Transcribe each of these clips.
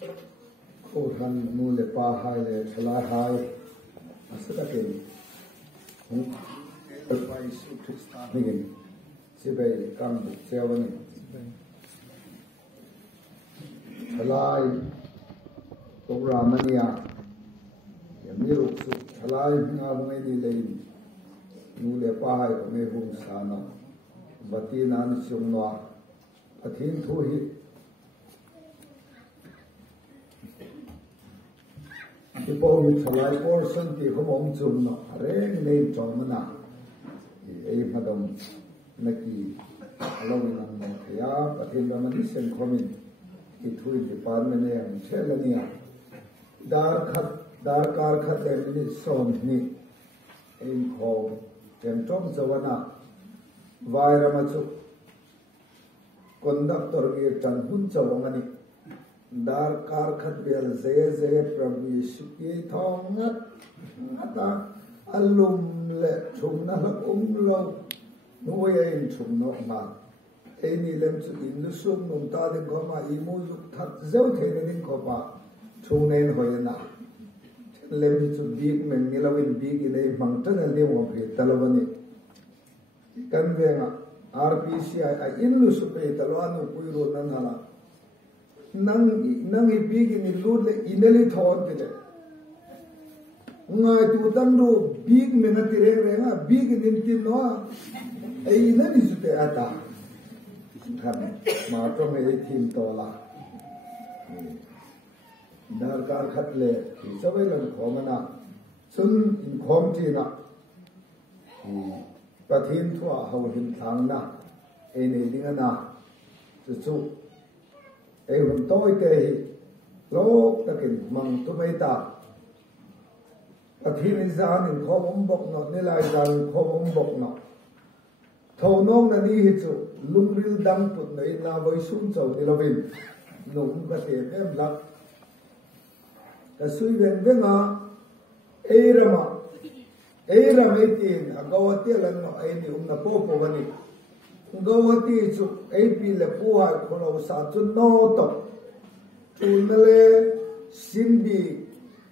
khô thân nu le pa hai le chala hai asata ke hu pai su krista nigin sibe kam bu chewani chalai programania yamiru su chalai nga bungai ni le nu le pa hai me hum sana vati nan chungwa athin thu hi people who try portion the home chum no reng le chong mana ei madam naki along nang no ya pathin da mani sen khomin ki thui department ne ang chelania dar kar khat le ni som ni ei kho kem tom zawana vairama chu conductor ge tan hun chawangani dar kar khat bel ze prabhu shiki thongat ngata alum le thumna la lo nuye in thumno ma eni lem chu in lu sum num ta de ko ma imu yu that zeu the ne din ko pa thunen hoyna lem chu big men nilawin big ile mangtan le wo phe talawani kan venga rpci a in lu su pe talwanu puiro nan hala nang big ni lud le ineli thon te ngai tu tan ru big me na tire re na big nim tim no ai na ni su te ata tham ma to me thim to la dar kar khat le sabai lan khomana sun in khom ti na pathin thua hau him thang na e nei dinga na chu ei hum toi te hi lok takin mang tu mai ta pathin zan in khom bok no ne lai zan khom bok no thau nong na ni hi chu lungril dang put nei na voi sum chau ni lovin nung ka te em lak ka sui ven venga eirama tin agawati lan no ai ni na po bani gawati chu ap le puwa khono sa chu no to tunale simbi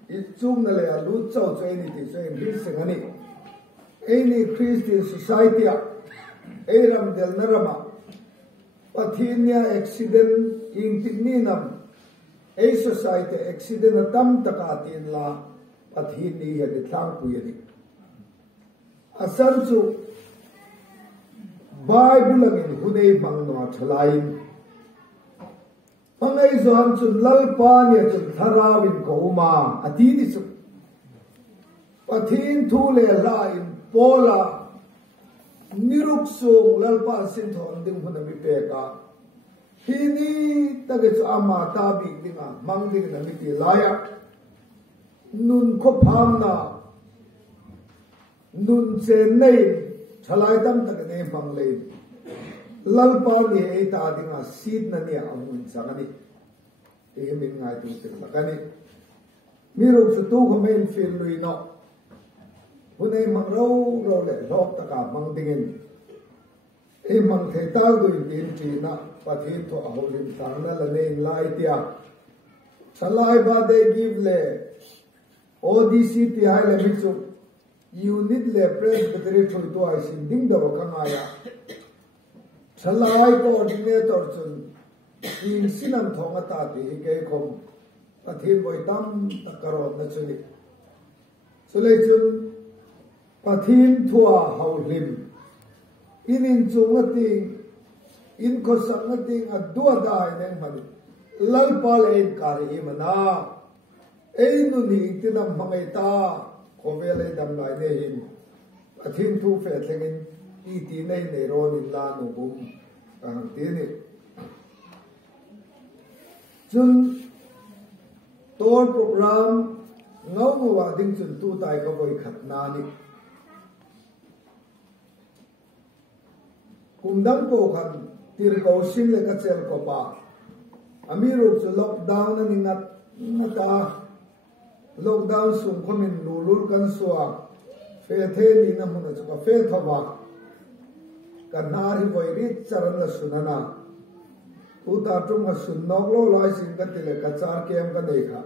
ichunale alu chau chai ni ti chai bi sengani any Christian society eram del narama pathinia accident in tinninam a society accident tam takatin la pathini ya de thang pu ya ni asar chu Bible in hudei bangno thalai pangai zohan chu lalpa ne chu tharawin ko ma atini chu pathin thu le la in pola niruk so lalpa sin thon ding huna mi pe ka hini tage chu ama ta bi dinga mang ding na mi ti laya nun ko pham na nun che nei thalai dam tak ne bang le lalpa ni e ta dinga seed na ni amun sangani e min ngai tu te lakani miro chu tu ko men fil lui no hunei mang ro le lok ta ka mang dingin e mang the ta du in ti na pathi to aholim tang na la ne lai tia salai ba de give le odc ti hai le bichu unit le presbytery to I sin ding da wakangaya salai coordinator chun in sinam thonga ta ti ke khom pathin boi tam takarot na chuni sule chun pathin thua haulim in chungati in khosangati adua dai neng mali lalpal en kari mana einu ni tinam mangai ta Kovele dam lai ne hin athin thu fe thengin ti nei nei ro ni la nu bum ang ti ni chun tor program ngau wa ding chun tu tai ka boi khat na ni kumdam ko khan tir ko sin le ka chel ko pa amiru chu lockdown ni ngat ta lockdown sum khomin lulul kan suwa fe the ni na mun chu fe thawa kanari voi ri charan la sunana tu ta trung a sun nok lo lai sin ka tile ka char kem ka nei kha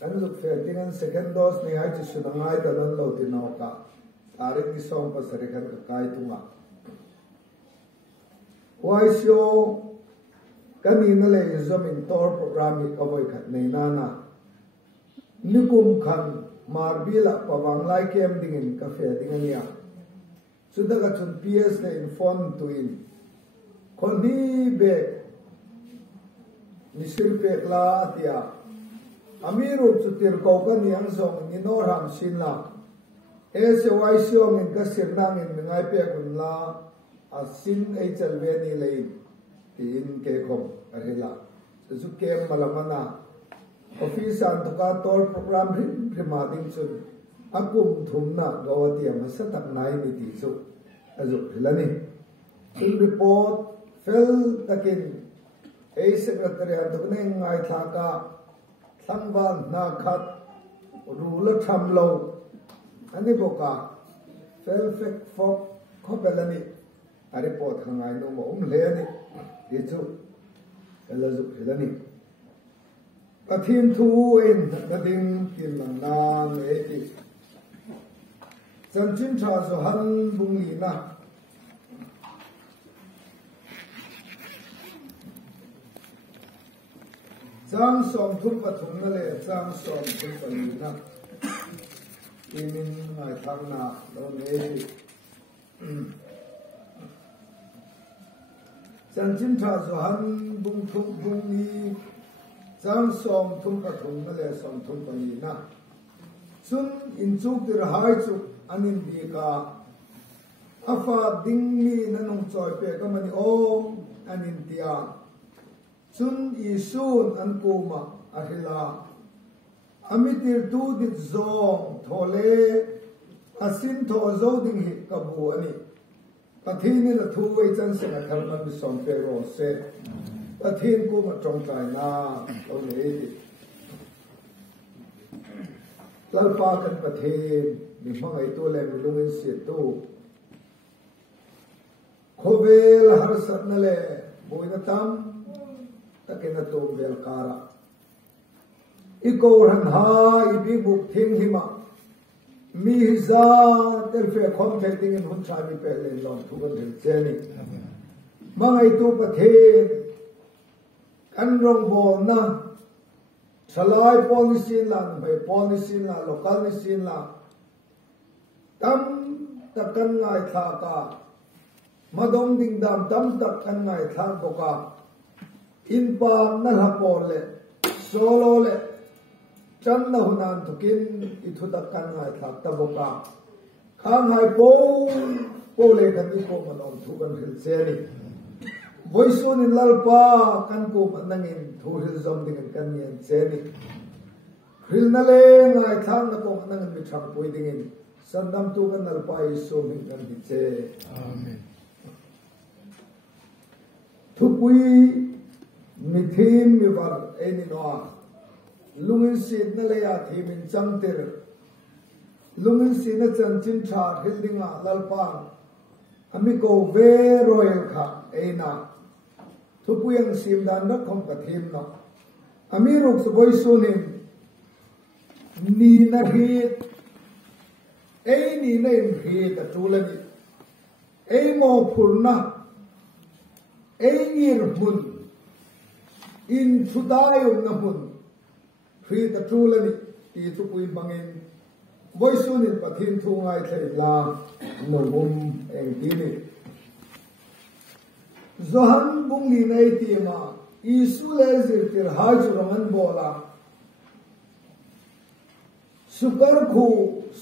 kan zuk fe tin second dose ni hai chi sunangai ta nan lo ti no ka tarik ni song pa sare kan ka kai tunga wai sio kan ni na le zomin tor program ni ka voi khat nei na na nikum khan marbila pawang lai kem dingin ka fe dingania sudaga chun ps le inform to in khoni be nisir pe kla atia amiru chutir ko ka ni ang song ni no ram sin la ese wai sio min ka sir nang in ngai pe kun la a sin ei chal ve ni le tin ke khom arila su kem malamana office an to ka tor program prima ding chun akum thumna gawati amasatak nai ni ti chu azu hilani in report fel takin ei secretary an to ne ngai tha ka thangwan na khat rula tham lo ani boka fel fek fok khobelani a report hangai no mo le ani ti chu elazu hilani kathim thu in dading kin lang nan eti chanchin tha so han bung li na chang som thum pathum na le chang som thum pa li na imin ngai thang na lo ne eti chanchin tha so han bung thum bung li chang som thum pathum na le som thum pa li na sun in chuk dir hai chu anin di ka afa ding mi nanong choi pe ka mani om anin tia sun isun an kuma ahila amitir tu dit zong thole asin tho zo ding hi ka bu ani pathini la thu wei chan se na thar man som pe ro se pathin ku ma trong tai na lo ne di lalpa kan pathin mi mangai to le lungin si tu khovel har sat na le boina tam takena to bel kara iko ran ha ibi buk thing hima mi za tel fe khom fe ding in hun chami pe le lon thu kan del cheni mangai tu pathin kan rong bo na salai policy la be policy la local policy la tam takan ngai tha ka madong ding dam tam takan ngai tha ko ka in pa na la pol le solo le chan na hunan thukin ithu takan ngai tha ta bo ka khang ngai po le kan ni ko manom thu kan hil se ni voisun in lalpa kan ko manangin thu hil zom ding kan yen se ni hil na le ngai thang na ko manangin mi thang poi ding in sandam tu kan lalpa isu min kan di che amen thupui mithim mi var eni noa lungin sin na le ya thimin changtir lungin sin na chan chin tha hildinga lalpa ami ko ve royal kha eina thupuyang sim dan na khom pathim no ami ruk so boy sunin ni na hi ei ni na in hi ta tulani ei mo purna ei ngir hun in sudayum na hun hi ta tulani ti thupui bangin boy sunin pathim thu ngai thei la no eng ti ni zohan bung ni nei ti ma isu le zir tir haj raman bola super khu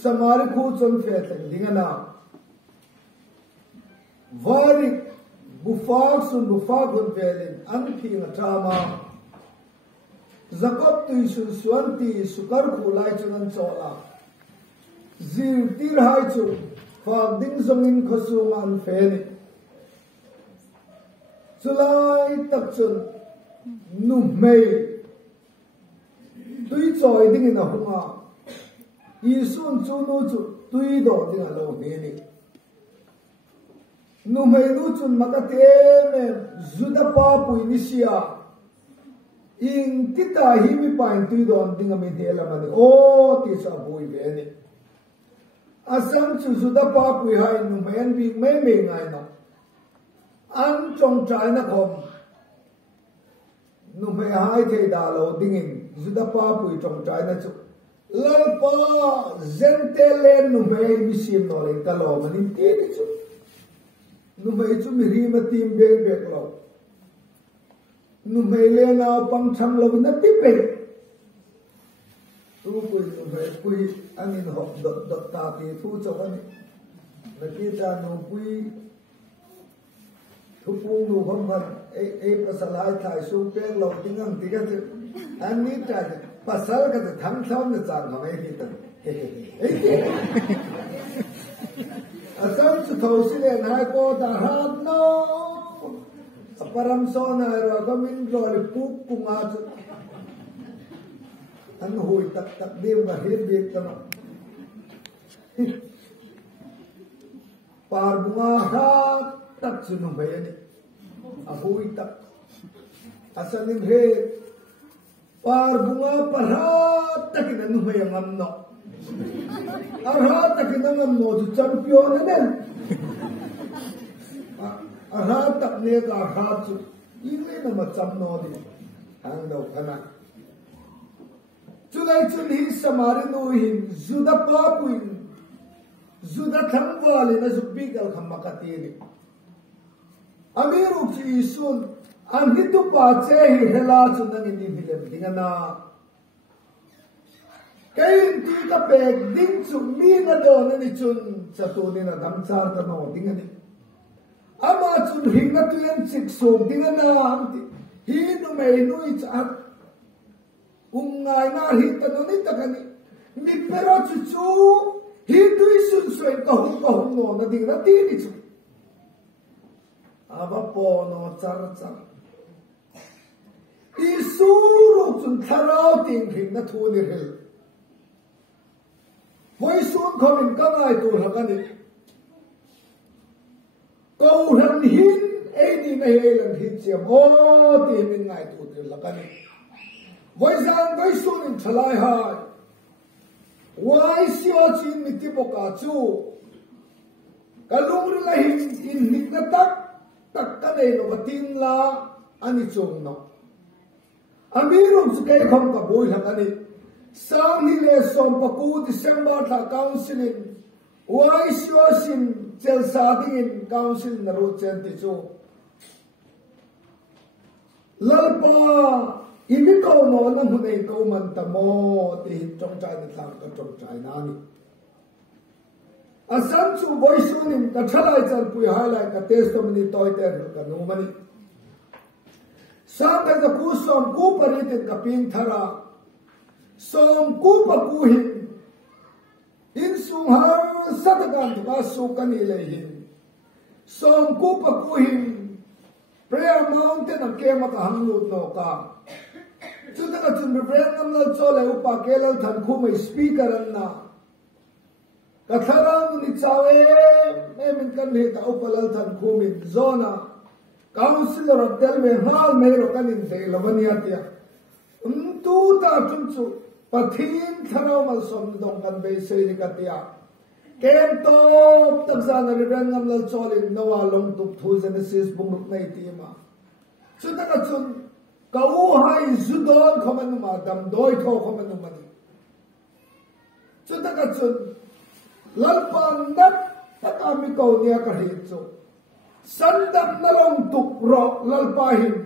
samar khu chon fe teng dingana vari bufak sun bufak gun velin an phi na tama zakap tu sun swanti sukar khu lai chunan chola zir tir hai chu fa ding zomin khosung an fe ni Sulai tak chun nu mei tui choi ding in a hunga isun chu nu chu tui do ding a lo ne ni nu mai nu chun makate me zuda pa pui nisia in kita hi mi pain tu don dinga mi hela mani o ti sa bui ve ni asam chu zuda pa pui hai nu mai an bi me me ngai no an chong chai na khom nu mai hai the da lo dingin zuda pa pui chong chai na chu lalpa zentelen nu mai mi sim no le ta lo mani ti chu nu mai chu mi ri ma tim be be lo nu mai le na pang cham lo na ti pe tu ku nu mai pui anin hok dot dot ta ti thu cho ani na ki ta nu pui thu pu nu khom phan e pasalai thai su pe lo tingang ti ka an ni ta pasal ka thang tham na chang ma mai ti ta asam chu thau si le na ko ta hat no param so na ro ka min ro le pu ku nga chu an hui tak tak dim ga hir bi ta no par bunga ha tak chu no bai ani a hui tak asanin he par bunga parha tak na nu bai ngam no arha tak na ngam no chu champion ne arha tak ne ka ha chu ile na ma cham no di ang do kana chu lai chu hi samari no hin zuda pa puin zuda thang wale na zu bigal khamakati ni amiru chi sun an hitu pa che hi hela chu na ni bilem dingana kain ti ka pek ding chu mi na do na ni chun chatu ni na dam char ta no dingani ama chun hing na tuyan chik so dingana amti hi nu mai nu I chat ngai na hi ta no ni ta kani mi pero chu chu hi tu sun soi ka hum no na ding na ti ni chu aba po no char char isuru chun tharau ting hing na thu ni hel voi sun khomin ka ngai tu ha kani câu hằng hin ấy đi này lần hin chiếm ô thì mình ngài tụ tiền là cái này với rằng với số mình trả lại hai với siêu chín mình tiếp bọc cả chú cái lúc là hin in hít nó tắc tắc cái này nó bắt tin là anh chồng nó anh biết lúc cái không có bồi là cái này sáng đi lên sông bạc cũ December là counseling với siêu chín chel sading council na ro chen ti chu lalpa imi ko no na hunei ko man ta mo ti trong chai na thang ka trong chai na ni asan chu voice nin ka thalai chan pui highlight ka testimony toy ter ka no mani sa ka ku som ku parit ka ping thara som ku pa ku hin in sung har satakan ba su kani lehin som ku pa ku hin prayer mountain ang kema ka hanglut no ka chuta ka chun prayer nam na chole upa kelal than khu mai speaker an na ka tharang ni chawe min kan he ta upalal than khu min zona counselor of telme hal me ro kanin de lavania tia tu ta chun chu pathin tharau mal som dong kan be se ni katia kem to tak sa na ren ngam lal cholin nawa long tup thu genesis bung ruk nei ti ma chu ta ka chun ka u hai zudon khoman ma dam doi tho khoman ma ni chu ta ka chun lal pan nat ta ka mi ko nia ka hi chu sandam na long tup ro lal pa hin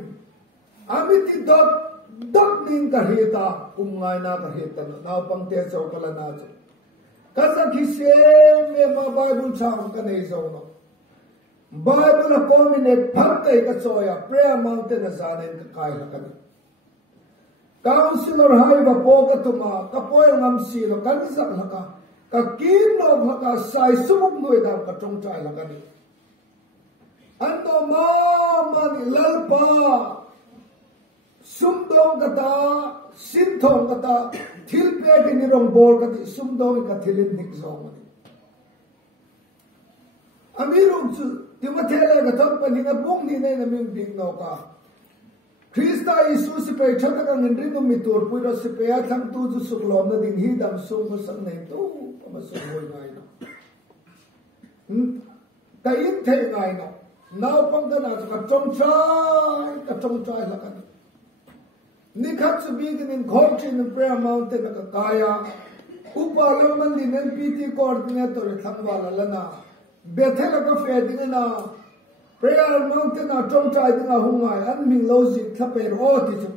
amiti dot dak ning ka hita ngai na ka hita na pang te so kala na chu kaza ki se me ma bible chang ka nei zo no bible ko mine phatte ka choya prayer mountain zanen ka kai la kan counselor hai ba po ka tuma ka poy ngam si lo kan sak la ka kin lo la ka sai sumuk noi da ka tong chai la kan ando ma ni lalpa sumdong kata sinthong kata thilpe ki nirong bol kati sumdong ka thilin nik zong ani amirong chu tiêu mà thế này cái thốt phần hình bung đi này là mình định nào cả Krista Isu si pe chata ka ngin rin mi tur pui si pe a thang tu chu suk lom na ding hi dam sung ko sang nei tu ma sung hoi ngai na ka in the ngai na now pang da na ka trong trai la ka ni khat su bi in khot in prayer mountain ka kaya upa lam man din en pt coordinator thang wala la na bethela ka fe ding na prayer mountain a trong trai ding a hungai an ming logic thape ro ti chu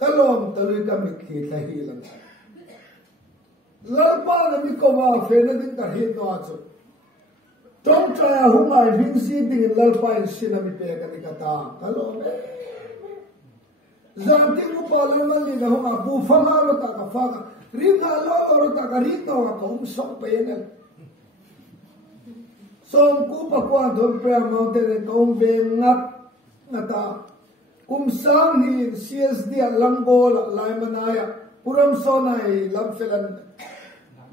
kalom talui ka mi khi tha hi lan lalpa na mi ko wa fe na ding ka hi no chu trong trai a hungai hing si ding lalpa in sin mi pe ka ni ka ta kalom zanti upa lam man din a hunga bu fa ma ro ta ka fa ri na lo ro ta ka ri no ka um sok pe na Som ku pakwan thon prayer mountain kaum be ngata sang ni CSD Langol Laimanaya Puram Sonai Lamfelan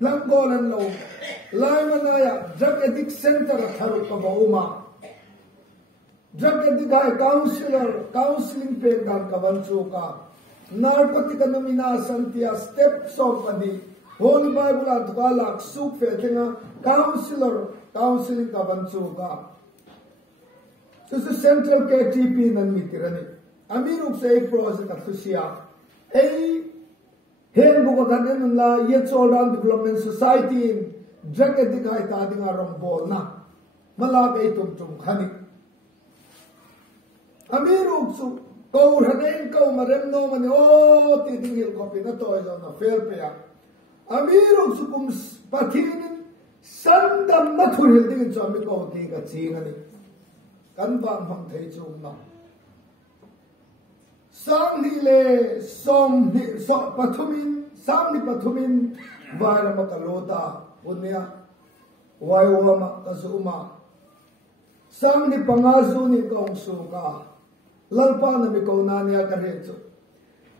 Langolan lo Laimanaya Drug Addict Center tharu ka bauma Drug Addict counseling pe kan ka banchu ka narcotic nomina santia step som padi Holy Bible adwala suk fe thinga counseling ka banchu ka this is central KTP nan mitirani amiruk say project asusia ei hen bu ka nan la yet all round development society in drug addict hai ta dinga rom bol na mala be tum khani amiruk su ko hanen ko marem no mani o ti dingil copy na to na fair pe amiruk su kum pathin sandam na thuril ding cho mi ko ti ka ching ani kan bang hang thei chung na sang ni le som ni so pathumin sang ni pathumin vara ma kalota unya wai wa ma kasuma sang ni pangazu ni kong su ka lalpa na mi ko na nya ka re chu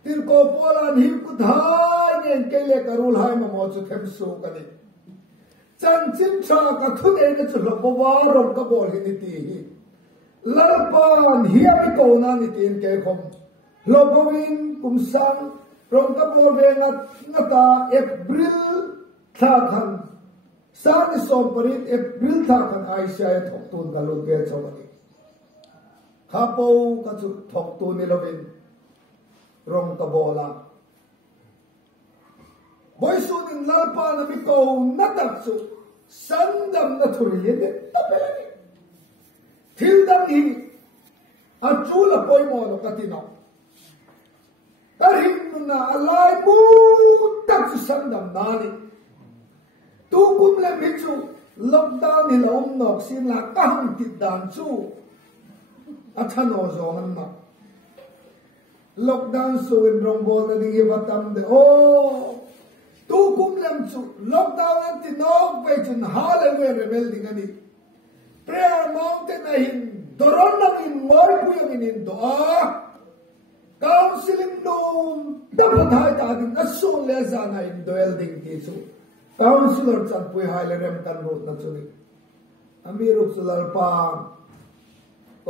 tir ko polan hi ku dhai nen kele karul hai ma mo chu them su ka ni chan chin cha ka thu ne ne chu lo wa ro ka bol hi ni ti hi lalpan hi mi ko na ni tin ke khom lo bowin kum sang rom ka bol ve na ta April tha khan sang som parit April tha khan ai sha thok tun ga lo ge chawani khapo ka chu thok tu ni lovin rom ka bola boy su nin lalpa na mi ko na tak su sandam na thuri le tapelani thil dam hi a chula poi mo no katino tarin na alai mu tak su sandam nani tu kum le mi chu lockdown ni lom nok sin la ka hang ti dan chu a thano zo man ma lockdown so in rombol na ding batam de tu kum lem chu lockdown an ti nok pe chun hale we rebel ding ani prayer mountain na hin doron na in war pu yung in do counseling dum papathai ta ding asung le za na in doel ding ti chu counselor chan pu hai le rem kan ro na chu ni amiruk sulal pa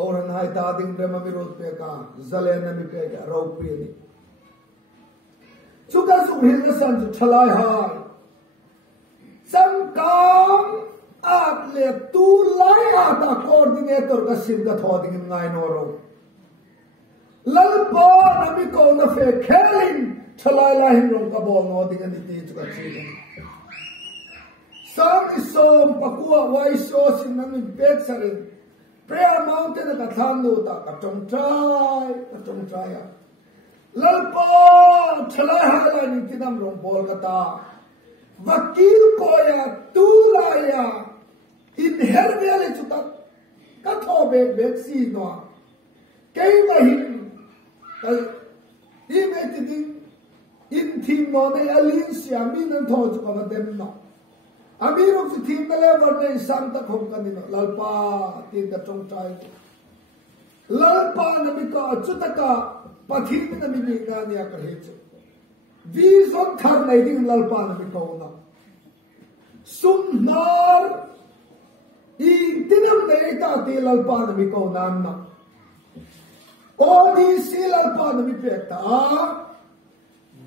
Orang hai ta ding rem amirut pe ka zalen na mi pe ka ro pu ni Chuka sung hil na san chu thalai hai sam kam at le tu lai ata coordinator ka sim ka tho ding ngai no ro lal pa na mi ko na fe khelin thalai la hin rom ka bol no ding ani ti chu ka chi sam isom pakua wai so sin na mi bet sarin prayer mountain ka thanu ta ka tong trai lalpa chala hala ni tinam rom bol kata vakil ko ya tu la ya in hervele chuta ka tho be si no kai ma hin kal i me ti ding in thim no ne alin sia min an tho chu ka dem no amiru fi thim na le war ne sam ta khom ka ni no lalpa tin ka tong trai lalpa na mi ka chuta ka pathin na mi ni ga nia ka he chu vi zon thar nei ding lalpa na mi ko na sum nar I ti nam nei ta ti lalpa na mi ko nam na odi si lalpa na mi pek ta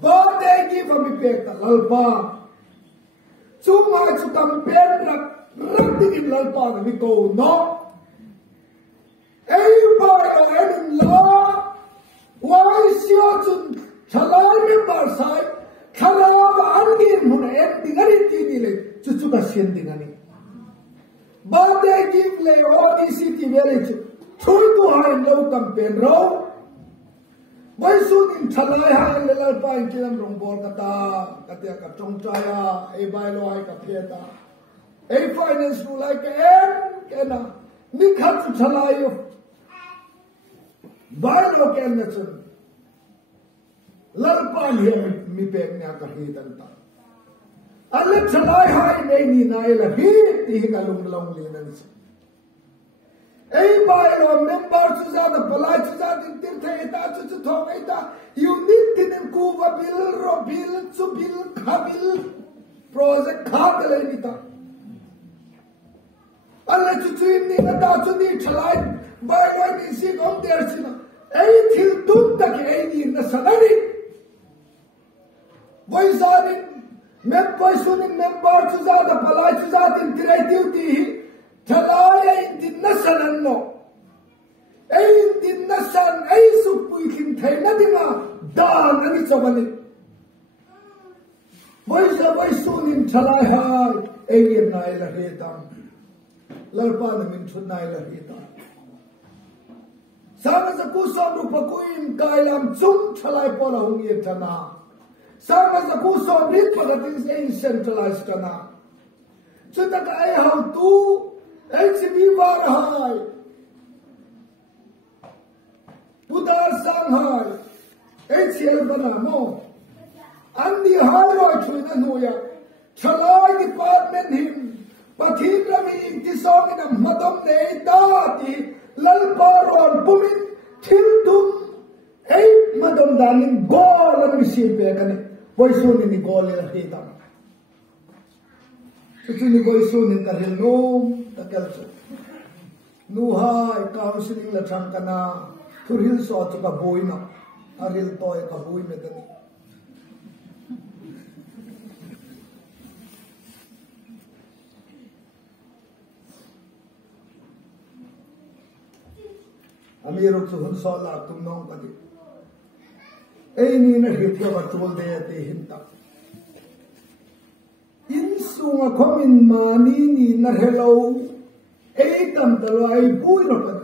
birthday gift mi pek ta lalpa chuma chu tam pen rak ding lalpa na mi ko no ei ba en la wai sio chun chalai mi bar sai chala ba angin mun en dingari ti ni le chu chu ka sien dingani birthday gift le odi si ti vele chu thui tu hai lo kam pen ro wai su in chalai hai le lalpa in kilam rong bol kata katia ka chong chaya ei bai lo ai ka pheta ei finance ru like en kena ni khat chalai yo bai lo ken na chun lalpa hi mi pek nya ka hi tan ta alle chalai hai nei ni nai la hi ti ka lung long le nan si ei bai lo member chu za da palai chu za din tin the ta chu chu thong ei ta you need tin ku va bil ro bil chu bil kha bil project kha le ni ta alle chu chu ni na ta chu ni chalai bai lo ni si gom der si na ei thil tum tak ei ni na sanani voi zanin mem poisunin member chu za da palai chu za din creativity chalai ei din na sananno ei din na san ei su pui kin thai na dinga dan ani chawani voi sunin chalai hai ei yen nai la he tam lalpa na min thun nai la he tam sama sa kuson ru pakuin kailam chung chalai pola hung ye thana sama sa kuson rit pagatin ei centralized kana chuta ka ai how tu ei chibi war hai pudar sang hai ei chiel bana mo andi hai ro chuina nuya chalai department him pathin ravi ti song in madam nei ta ti lalpa ron pumin thil tum ei madam danin gol an si pe kan poison ni gol la heta chu ni poison ni ka hello ta kal chu nu hai counseling la thang kana thuril so chu ka boina aril toy ka boi me tani amiruk su hun so la tum nong ka di ei ni na hi thia ba chul de te hin ta in sunga khomin mani ni na hello ei tam dalo ai pui ro pa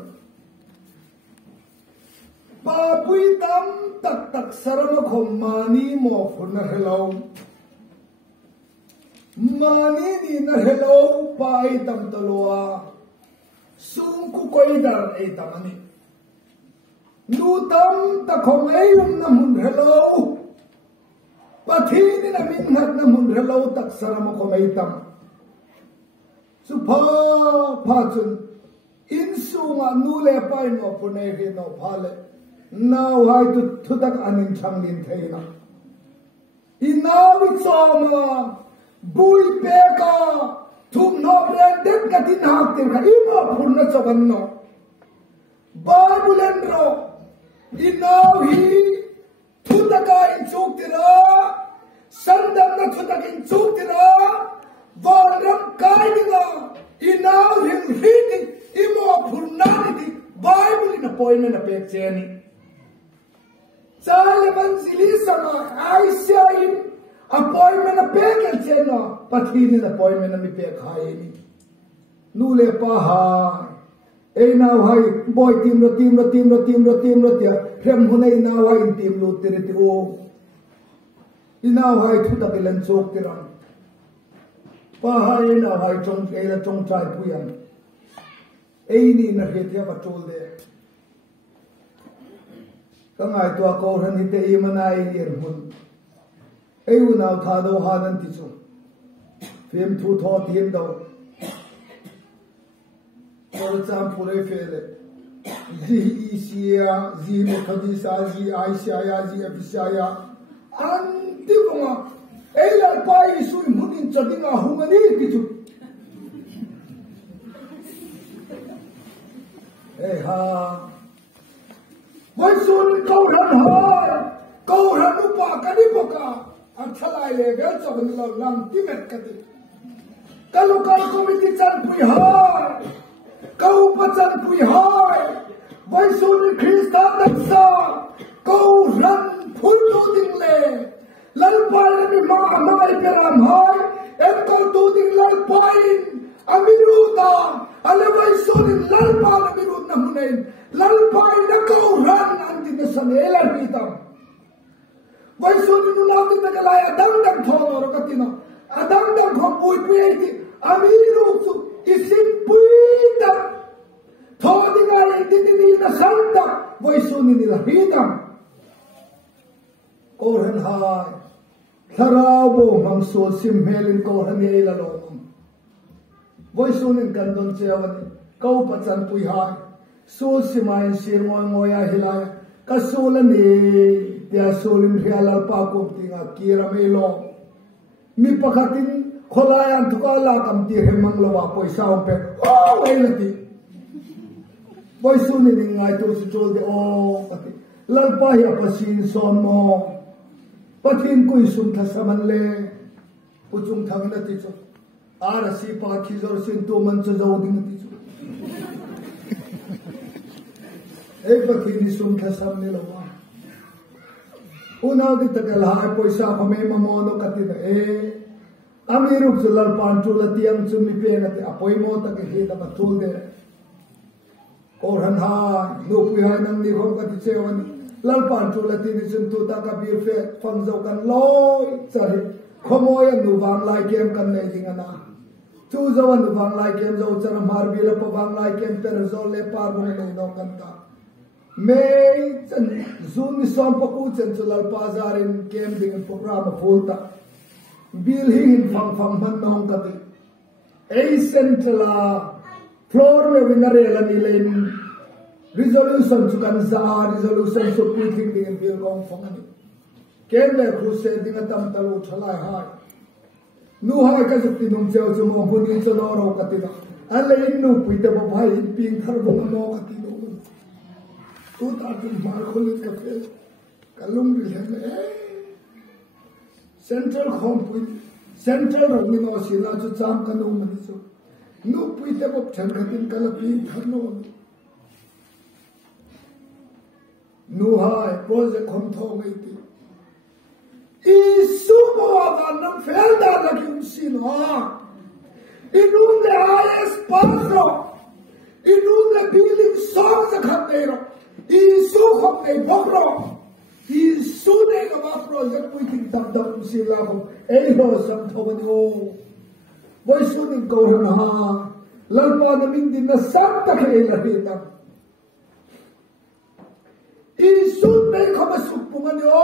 pa pui tam tak tak sarama khom mani mo phun na hello mani ni na hello pa ai tam dalo a sung ku koi dar ei tam ani nu tam ta khom ei na mun hello pathin na min ngat na mun hello tak sarama khom ei tam su pha chun in sunga nu le pai no pune he no phale now hai tu thudak anin chang nin theina inawi choma bui pe ka thum no branded ka tin hak te ka imo phurna chaban no babulen ro inaw hi thudaka in chuk tira sandam na thudak in chuk tira Varam kaidinga inaw him reading imo phurnani Bible in appointment a pek cheni Salaman zili sama Aisha in appointment a pek cheno pathin in appointment a mi pek hai ni nule pa ha ei now hai boy team ro tia prem hunai now hai team lu tere ti o inaw hai thuda bilan chok tiran pa hai na hai chong ke la chong chai puyan ei ni na he thia ba chol de ka ngai to ko ran hi te i manai yer hun ei u na tha do ha nan ti chu phim thu tho tiem do for example pure fele zi isia zi mo khadi sa zi aisha ya zi abisha ya anti bunga ei la pai su munin chadinga humani ti chu Ê ha với xuân câu thần hơi câu thần lúc bà cái đi bà cả anh trả lại lệ ghé cho mình lâu lăng tí mệt cái đi cái lúc câu có bị tí chân bùi hơi câu bà chân bùi hơi với xuân Christian đắc xa câu răn phun tu tinh lệ lần bài là bị mà mai cái làm hơi em câu tu tinh lần bài amiruta ale vai sonin lalpa na mirut na hunain lalpa na kauran anti na sanela hitam vai sonin nulam din nagalay adang dang thono rakatina adang dang khom pui pui amiru su isim puita thodi ngai din na santa vai sonin nila hitam kauran hai tharabo mang so sim helin kauran ye la lo với số nên cần đón treo anh câu bắt chân bùi hai số xí mai xí ngồi ai hilai cái số là nè tia số lên phía lal pa công ty ngà kia ra mấy lo mi pakatin kholai an thuka la kam ti he mang lo wa poisa om pe oh ei lati với số nên ngai to su chol de oh pati lal pa hi apasin son mo patin koi sum tha saman le puchung thang na ti cho Arasi pa khizor sin to man cho jau ding ti chu ek bakhi ni sum kha samne lawa unaw di takal ha poisa khame mamono kati da e amiru zulal pan tu la tiang chu mi pe na te apoi mo ta ke he da ma thul de or han ha no pu ha nang ni khom ka ti chewan lal pan tu la ti ni sun tu ta ka bir fe phang jau kan loi chari khomoy nu wang lai kem kan nei ding ana chu zawan nu wang lai kem zo chara mar bi la pa wang lai kem per zo le par mo nei no kan ta me chan zun ni som pa ku chen chulal pa zarin kem ding program fulta bil hi hin phang phang man nong ka ti ei central floor me winare la ni len resolution chu kan za resolution chu pu thik ding bil gong phang ani kem le khu se ding tam talu thalai hai nu hai ka jukti num cheu chu mo buni chu no ro ka ti da ale in nu pui te bo bhai ping thar bo no ka ti do tu ta tu mar khol ka fe kalung ri he central khom pui central ro ni no sila chu cham ka no mani chu nu pui te bo thar ka tin kala ping thar no nu hai project khom tho ngai ti Isu bawa nang felda lagi usin ha. Inun le ayes pasro. Inun le building song sa khatero. Isu khop ne bokro. Isu ne ka project puiting dam dam usin la ko. Ei ho sam thoban ho. Voi su ning ko ha. Lalpa na min din na sam ta ke la hita. Isu ne ko masuk puman yo.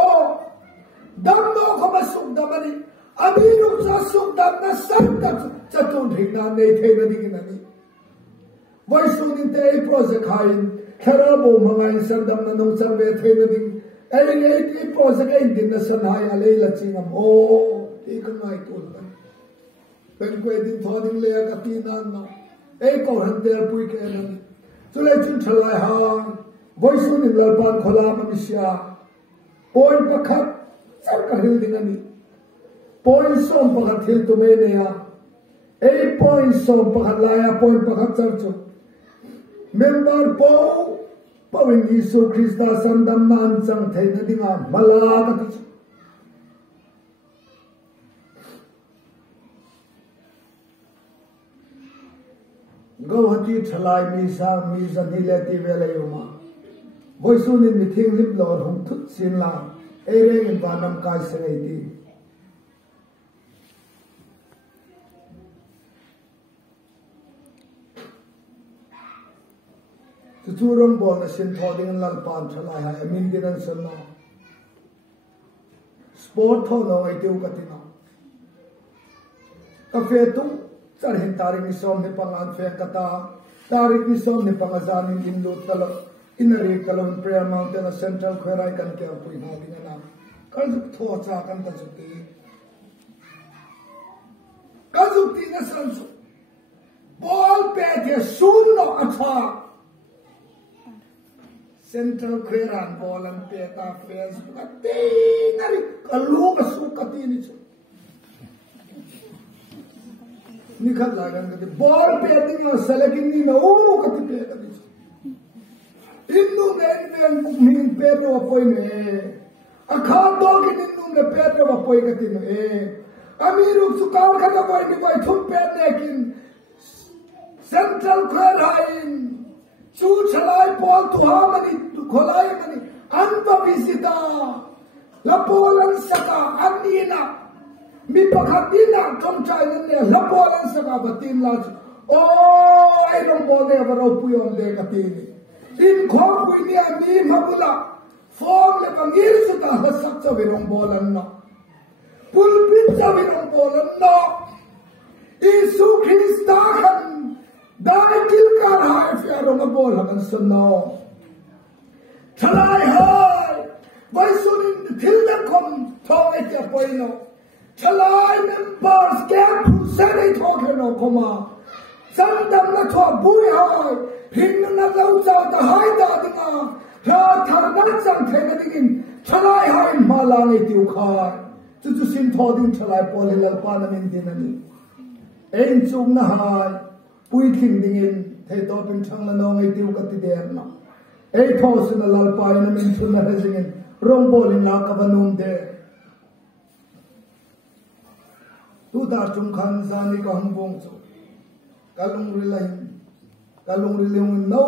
Dam no ko masuk damani amiru sa suk dam na santa chatun thina nei thena ding na ni vai sunin te project hain kharabo mangai san dam na nong chang ve thena ding ei project ei din na san hai ale la chingam o ti kan mai tu ban pen ko din thoding le ka ti nan na ei ko han ter pui ke na ni chule chun thalai ha vai sunin lalpan khola ma misya point pakhat Sarka hil dingani point som pakat hil tu me neya ei point som pakat laya point pakat charcho member po pawin Isu Krista sandam nan chang thai na dinga mala ka ti gawhati thalai mi sang mi zanile ti vele yuma voisunin mi thing lip lor hum thut sin la Ereng in panam kai sengai ti tuturong bol na sin thoding lal pan thalai ha amin dinan sanno sport tho no ai teu katina ka fe tu char hin taring ni som ni pangan fe kata tarik ni som ni pangazan in lo talo inari kalon prayer mountain central khairai kan ke pui ha ding na kan tho cha kan ta chuti na san ball pe the sun no atha Central Queran bolan peta Facebook ati nari kalu kasukati ni chu nikhat lagan kati bol peti ni selekin ni na umu kati peta ni chu innu nen nen min pero apoi ne akhado ki innu ne pero apoi kati ne amiru chu kaw kata boy ni boy thum pet ne kin Central Queran Chu chalai pol tu ha mani tu kholai mani anpa visita la polan saka anina mi pakhatina thom chai ne la polan saka batin la o ai rom bole avaro puyon de katini in kho pui ni ami mabula form le pangir sita hasak cha virong bolan na pulpit cha virong bolan na Isu Krista khan Dai kilkar hai fiaro na bol hakan sunno Chalai hai Vai sunin thilna khom thong ekya poino Chalai members camp sani thok no khoma Sandam na thwa bui hai Hing na lau cha ta hai da dinga Ha tharna chang thena dingin Chalai hai malang tiu khai Chu sin thodin chalai pol hilal pa na min dinani Ein chung na hai Pui thing dingin thei to pin thang la nong ai tiu ka ti der na ei thos na lal pai na min thun na hezingin rong bolin la ka banum de tu da chung khan zani ka hum bong chu kalung ri leung no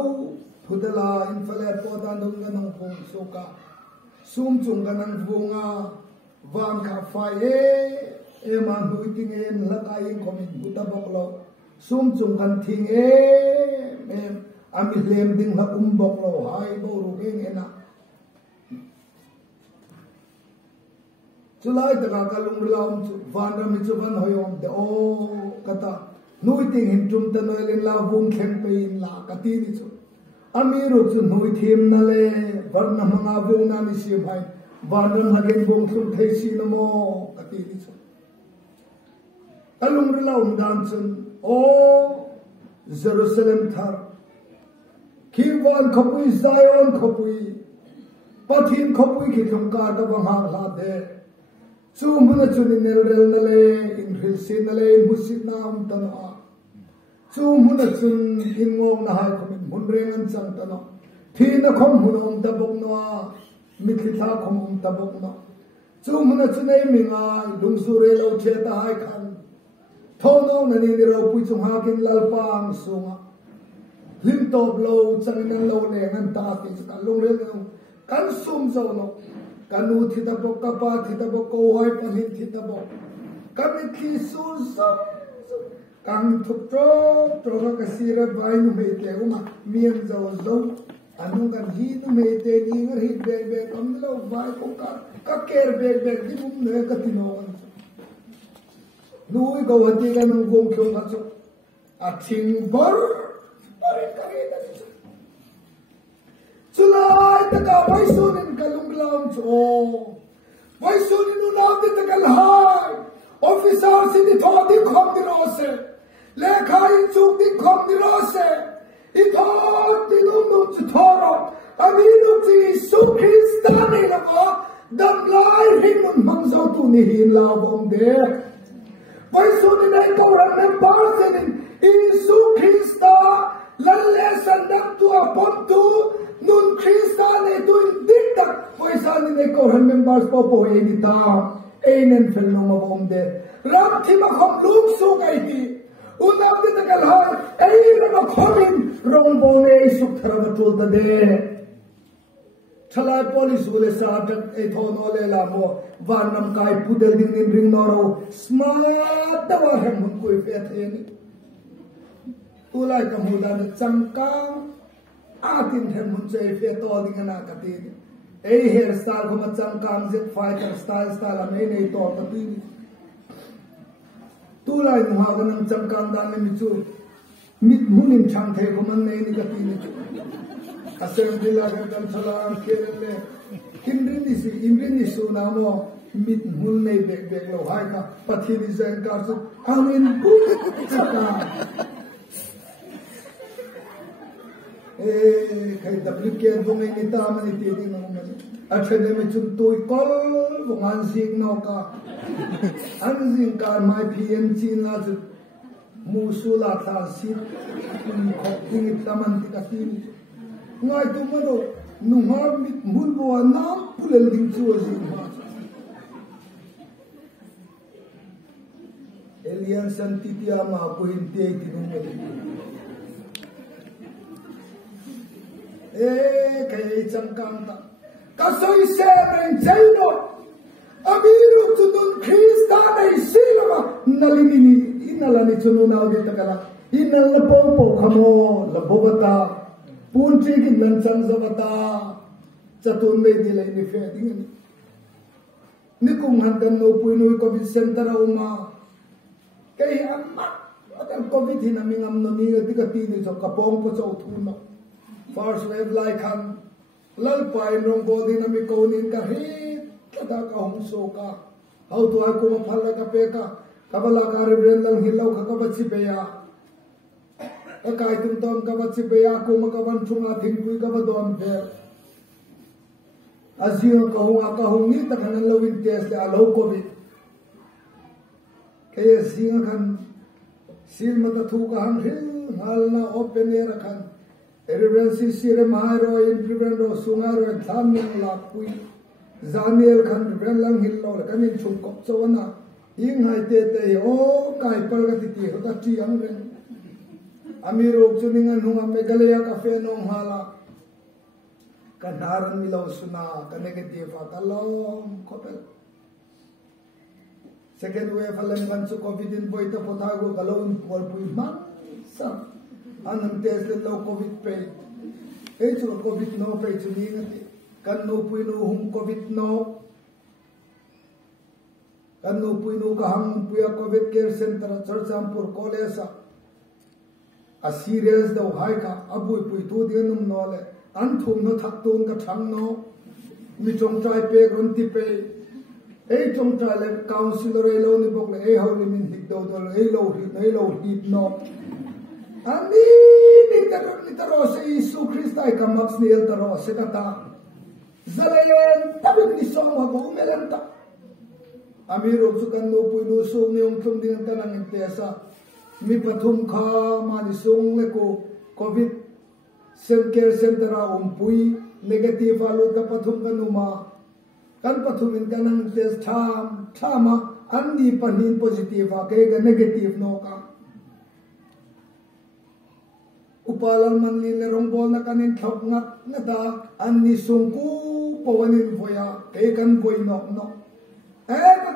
thudala infalet po ta dung ka nong bong so ka sum chung ka nang bunga van ka fai e man hui ting en la ka yin komin buta boklo Sum chung kan thing em ami lem ding la bok lo hai bo ru eng ena chulai ta ka lung laum chu van ra mi chu van hoyom de o kata nui ting him tum ta noi len la bung khem pe in la kati ni chu ami ru chu nui thim na le var na manga bung na ni si bhai van ra hagen bung thum thei si na mo kati ni chu alung laum dan chun Oh, Jerusalem thar. Kiwan khopui Zion khopui. Pathin khopui ki thumka da bangha la de. Chu muna chuni nel rel nale in hilsin nale in musit na tana. Chu muna chun in ngom na hai khomin munreng an chang tana. Thi na khom hunom ta bok na mitlitha khom ta bok na. Chu muna chunai minga lungsure lo che ta hai khan. Thono nani ni ro pui chung hakin lalpang sunga lim top lo chang nan lo le nan ta ti ka lung re kan sum zo no kanu thi ta bok ka pa thi ta bok ko hoi pa hin thi ta bok kan ni thi sun sa kan thup tro ka sira vai nu me te uma miem zo zo anu kan hi nu me te ni ngar hi be kam lo vai ko ka ker be di mum ne ka ti no Nui go hati ka nung bong kyong katso Ating bar Parin kari na siya Sulay taka May sunin kalung lang so May sunin unaw di takalhay Officer sinito di kom ni Rose Lekha insuk di kom ni Rose Ito di nung chutoro Aminuk si Isu Kristani na ka Damlay himun mangsaw tu ni hinlawang de Vai sunin ay kauran members in Isu Krista lalle sandak tu apon tu nun Krista ne tu indikta vai sunin ay kauran members po edita einen felno mabom de ram thima khom luk su gai ti unam de kalhar ei na khomin rong bone Isu thara tul ta de Chalai police wale saatak ay thono le la mo van nam kai pudel ding ning ring noro smart ta wa hem hun koi fe theni ulai ka muda na changkang atin hem hun chei fe to ding na ka ti ei hair style ko ma changkang zet fighter style am nei to ta ti tulai mu ha ban changkang dan me chu mit munin chang the ko man nei ni ka ti ni Assembly laga kan salam kerele imrin isu namo mit mun nei bek lo hai ka pathi design ka su amin ku ka kay daplikyan mo ngay ni tama ni titi na naman. At siya namin tuntoy kol, kung ansing na ka. Ansing ka, may PNC na musula tasit, tingit naman di katini. Nga ito mo do, nung hamit mulbo na, pulal din suwa siya. Elian Santitia mapuhinti ay tinumay. Kaya isang kanta. Kaso'y sebreng jayno. Amiru tunun Krista na isilama. Nalinini. Inalani tununaw dito ka na. Inalapopo kamo. Labobata. Puntigin lansang sa bata. Sa tunay nila inifeding. Ni kung hanggang no puinoy COVID center uma. Kaya amat. At ang COVID hinaming amnoniyo di katini sa kapong po sa utuno. First wave like han. Lalpay nung body na may kaunin kahit kada kahungso ka. How to ay kumapala ka peka. Kabala ka rin lang hilaw kakabat si Beya. Kahit yung taon kabat si Beya kumakabansong ating kuy kabadon per. As yung kahungit at kanang lawin test na alaw COVID. Kaya siya kan sil matatukahan hil hal na open air kan. Reverend Sire Maharo in Reverend Sungaro and Taming Lapui Zaniel kan Reverend Lang Hillo kanin chungkop so na ing hai te o kai palgatiti hota ti angren amiro chuningan hunga megalaya cafe nong hala kanaran milaw suna kanegati fa talom kopel second wave alam bansu covid in boy ta potago galon polpui man sa anang test low COVID pay. Ito COVID no pay chuningan kan no puino hum COVID no. Kan no puino kahang puya COVID care center church ampur kolesa. A serious daw hai ka abu pui tu dia num no le anthum no thakton ka thang no mi chong chai pe ron ti pe. Ei chong chai le counselor e lo ni bok le e ho ni min hik do do e lo hit no. Ani ni taro sa Isu Krista ay kamaks ni El taro sa kata zalayan tabig ni song hago umelanta amiro sukan no puino song ni yung tum din tanang intesa mi patum ka manisong leko COVID care center umpui negative alo ka patum kanuma kan patumin ka ng test tama andi panin positive kaya negative no ka upalan man lilerong bol na kanin thok ngat nata anni sungku pawanin voya kay kan boy no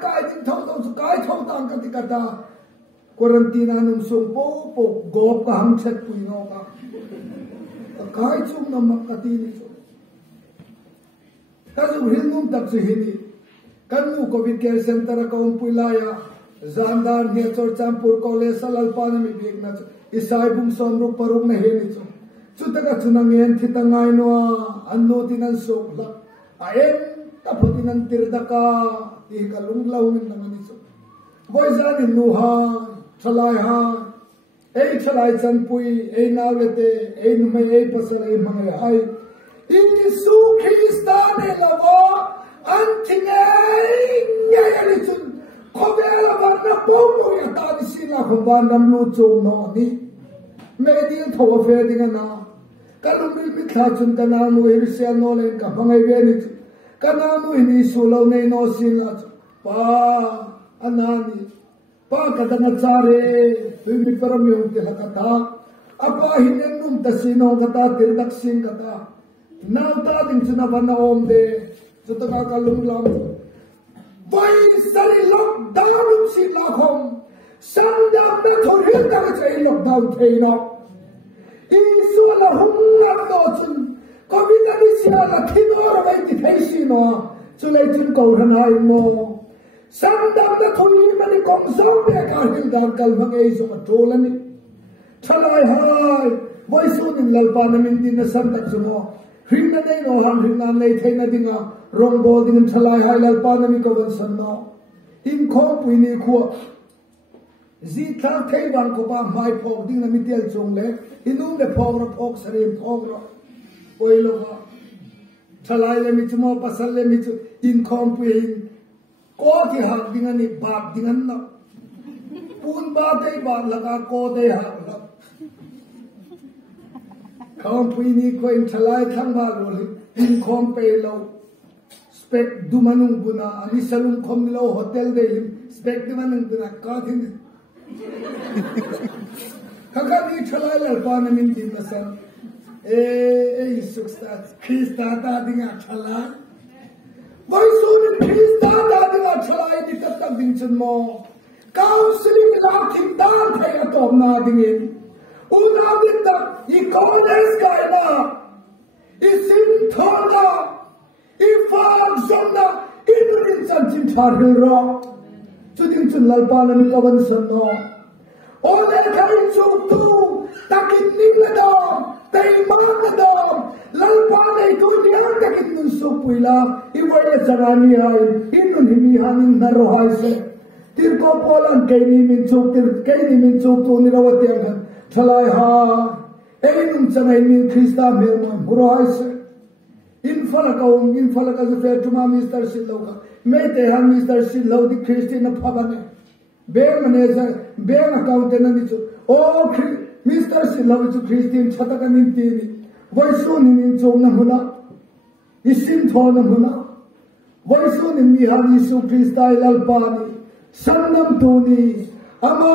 kahit din thok to kahit thok tang katikata quarantine nung sungpo po gop ka hangset puino ka kahit sung na makatini so kaso hilnum tak hini kanu COVID care center ka umpulaya zandar ne chor champur college salalpan mi big na isai bung sonro parung na heni so chutaka chunangen thitangai no anno tinan sokla aem tapotinan tirdaka ti kalung lawin namani so boizani nuha chalai ha ei chalai chanpui ei nawlete ei numai ei pasal ei mangai hai Isu Kristane lavo antingai nyayali chun Kobela barna pomo ya tadi sila kumbandam lucu no ni meding thawa feding na kalumri mithlachun kanamu irsia no len ka bangai beni kanamu ini sulau nei no sila pa anani pa kadang chare tumi paramyong te hakata apa hinenum tasino kata tirdak sing kata nauta ding chuna bana omde chutaka kalumlam Vai sari lockdown si lakom sandam na thorin da chai lockdown theino isu la humna do chun covid ani sia la thinor vai ti theisi no chulai chin ko ran hai mo sandam na thorin mani kom sau be ka hil da kal bangai so tolani thalai hai vai su nin lalpa na min tin na sam tak sumo Hingga nay no ham hingga nay thay na dinga rong bol dengan thalai hai lalpa na mi kawan san no in kong pui ni kuwa Zi thang thay vang ko ba mai phok ding na mitel chung le inung le phok sarim phok ro oi lo ba thalai le mi chumo pasal le mi chu in khom puin ko ki hak ding ani bak ding an na pun ba dei ba laga ko dei ha khom pui ni ko in thalai thang ba ro in khom pe lo spek dumanung buna ani salung khom lo hotel de spek dumanung buna ka thing Kakak ni chalai lalpa na min din na san suksta Krista ta dinga chalai Vai sunin Krista ta dinga chalai di tatak din chun mo Counseling la kim dan thay atom na dingin Una din ta I college ka na I sim thona I fag zona Inunin chan chim charhil ro Chuding chun lalpa na min kawan san no Ole kain chuk tu takin ning na dom tay mang na dom lalpa na ito niyan takin nun supuila iwala sarani ay inun himi hanin narohay se tirko polan kay ni min chuk tu nirawati ang chalay ha inun sanay min Krista mirman burohay se infala ka sa fair tuma Mr. Silaw ka may tehan Mr. Silaw di Kristi na pabane bank manager bank accountant na nicho oh Mr. Silaw chu Christian chata ka ninti ni voice ni min chong na huna isim thon na huna voice ni mi han Yesu Krista lalpani sannam tu ni ama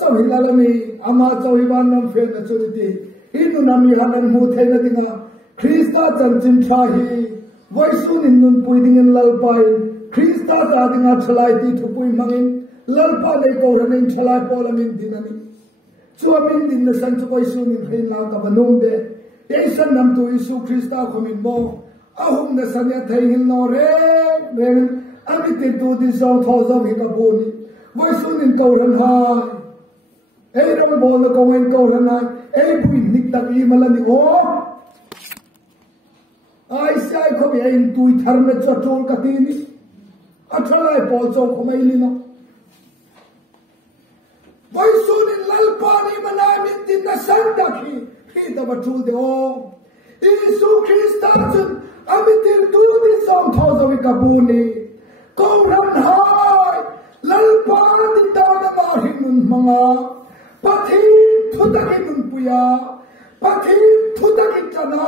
chawhilalami ama chawhiban nam fel na churiti inu nami hanan mu theina dinga Krista chanchin thahi voice ni nun puiding in lalpai Krista ta dinga chalai ti thupui mangin lalpa le ko ranin chalai pola min dinani chua min din na san chu koi su nin hin la ka banung de esan nam tu Isu Krista khomin mo ahum na san ya thai hin no re ami te tu di so tho so hi ka boni voi su nin ko ran ha ei ram bo na ko en ko ran ha ei pui nik tak i malani o ai sai ko bi ein tu thar me chotol ka ti ni athalai pol cho ko mai li no Vai sunin lalpani manamin din na sandaki Hita batul de o Isu Krista chun amitir tudin som thozo ikabuni Kouran hai lalpani dana mahinun mga Patin thudakin puya Patin thudakin chana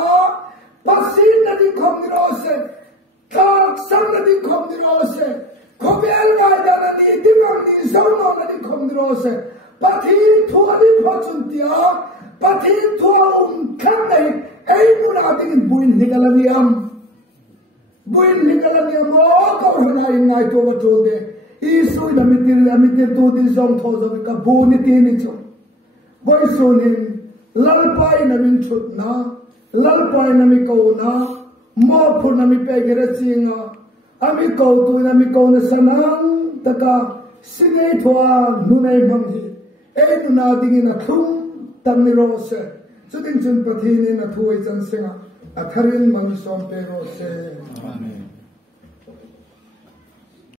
Pasin na din komnirose Kaksan na din komnirose Kobel ngai dana ni dimang ni sauno na din komnirose Patin thua ni phachuntia Patin thua khang nei ei muna ding buin nigalaniam mo ko hana ngai to to de Isu na mitir tu di zong thozo ka buni ti ni cho Voi sunin lalpai na min chut na lalpai na mi ko na mo phur na mi pe gere chinga ami ko tu na mi ko na sanang taka sinei thua nunai manghi ei na ding na khum tam ni ro se chuding chun pathini na thuai chan singa atharin man som pe ro se amen